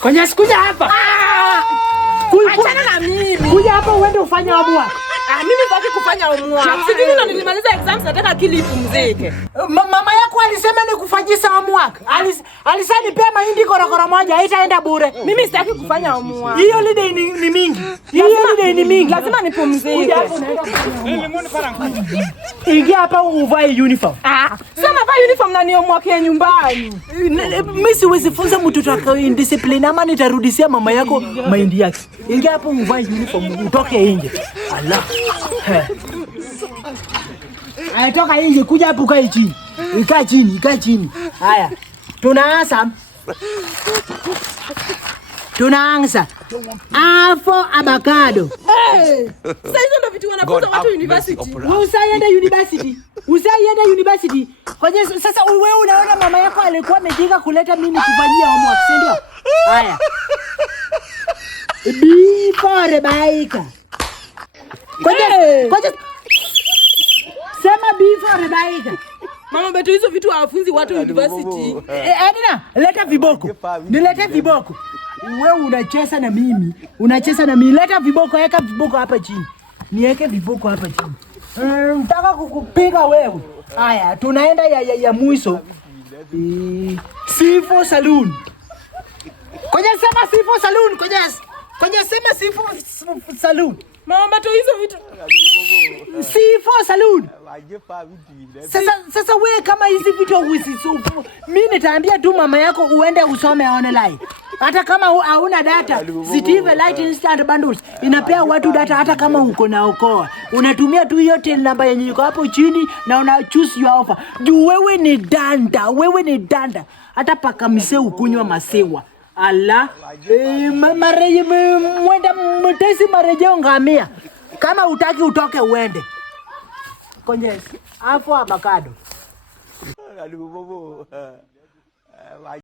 Konyes kuja hapa. Achana na mimi. Kuja hapa uende ufanye homework. Mimi sitaki kufanya homework. Sijui ndo nilimaliza exams nataka akili ipumzike. Mama yako alisema nikufanyisha homework. Alisema nipea mahindi korokoro moja haitaenda bure. Mimi sitaki kufanya homework. Hiyo holiday ni mingi. Hiyo holiday ni mingi. Lazima nipumzike. Ingia hapa uvae uniform. Sasa navaa uniform na ni homework ya nyumbani. Mimi siwezi funza mtoto wako indiscipline ama nitarudishia mama yako mahindi yake. Ingia hapa uvae uniform utoke nje. Allah. Haya toka nje kuja hapo kae chini. Kaa chini. Haya. Tunaanza. Afo avocado. Sasa hizo ndo vitu wanafunza watu university. Wewe usiende university. Kwa hiyo sasa wewe unaona mama yako alikuwa amejika kuleta mimi kufanyia homework, si ndio? Haya. Before baika. Kwa hiyo sema before baika. Mama beto hizo vitu hawafunzi watu university. Adina, leta viboko. Nilete viboko. Wewe unacheza na mimi. Leta viboko, weka viboko hapa chini. Niweke viboko hapa chini. Nataka kukupiga wewe. Haya, tunaenda ya mwisho. Sifo Saloon. Koja sema Sifo Saloon, koja sema Sifo Saloon. Mama beto hizo vitu Sifo Saloon. Sasa wewe kama hizi vitu mimi nitaambia tu mama yako uende usome online. Hata kama hauna data, Steve Light Instant Bundles inapea watu data hata kama uko na okoa. Unatumia tu hiyo till namba yenye iko hapo chini na una choose your offer. Juu wewe ni danda. Hata paka mise ukunywa masewa. Allah. Mwenda mtesi marejeo ngamia. Kama utaki utoke uende. Konyes. Afo avocado.